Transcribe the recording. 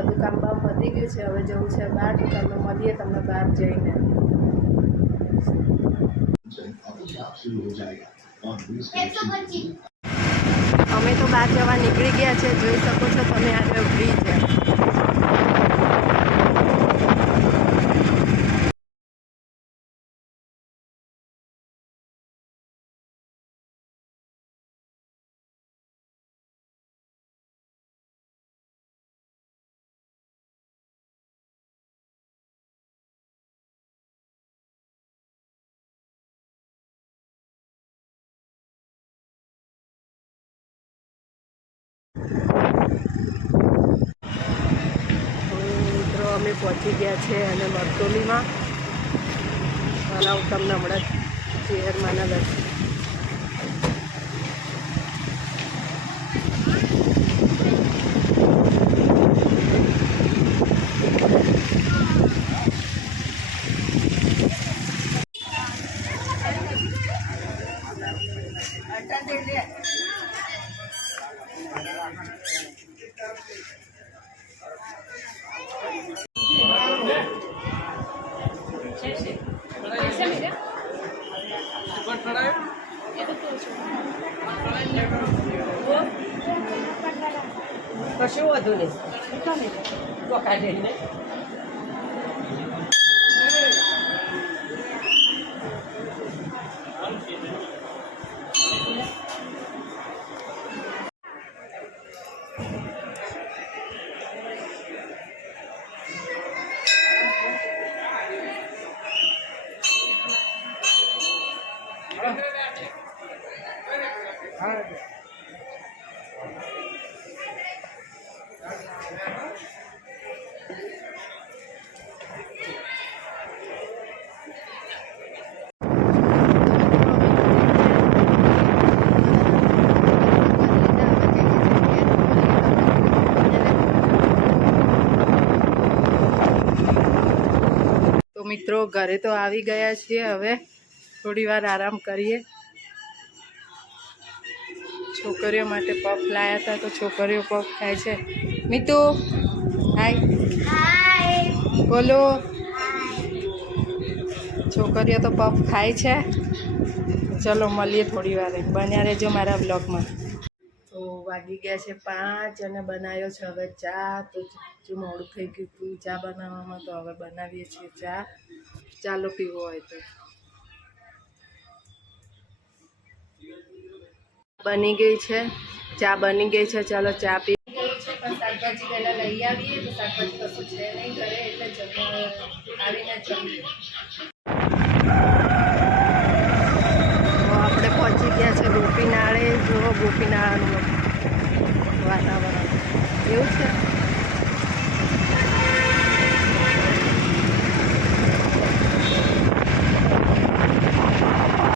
બધું કામ બામ પતી ગયું છે, હવે જવું છે બહાર. તો તમે મળીએ તમને બહાર જઈને. અમે તો બહાર જવા નીકળી ગયા છે, જોઈ શકો છો તમે. આગળ બ્રિજ છે. મિત્રો અમે પહોંચી ગયા છે અને મરતોલીમાં હું તમને હમણાં ચેરમાંના દર્શન. કશું વધુ નહીં ચોખા જઈને મિત્રો ઘરે તો આવી ગયા છીએ. હવે થોડી વાર આરામ કરીએ. છોકરીઓ માટે પફ લાયા હતા તો છોકરીઓ પફ ખાય છે. મિતુ હાય બોલો. છોકરીઓ તો પફ ખાય છે. ચલો મળીએ થોડી વાર. બન્યા રહેજો મારા બ્લોગમાં. તો વાગી ગયા છે 5 અને બનાવ્યો છે હવે ચા. તો જો મોડું થઈ ગયું હતું ચા બનાવવામાં, તો હવે બનાવીએ છીએ ચા. ચાલો પીવો હોય તો. બની ગઈ છે ચા, બની ગઈ છે. ચાલો ચા પી ગઈ છે. પણ શાકભાજી પહેલાં લઈ આવીએ. તો શાકભાજી કશું છે નહીં ઘરે, એટલે આવીને જમીએ. તો આપણે પહોંચી ગયા છે ગોપીનાળે. જુઓ ગોપીનાળાનું વાતાવરણ એવું છે.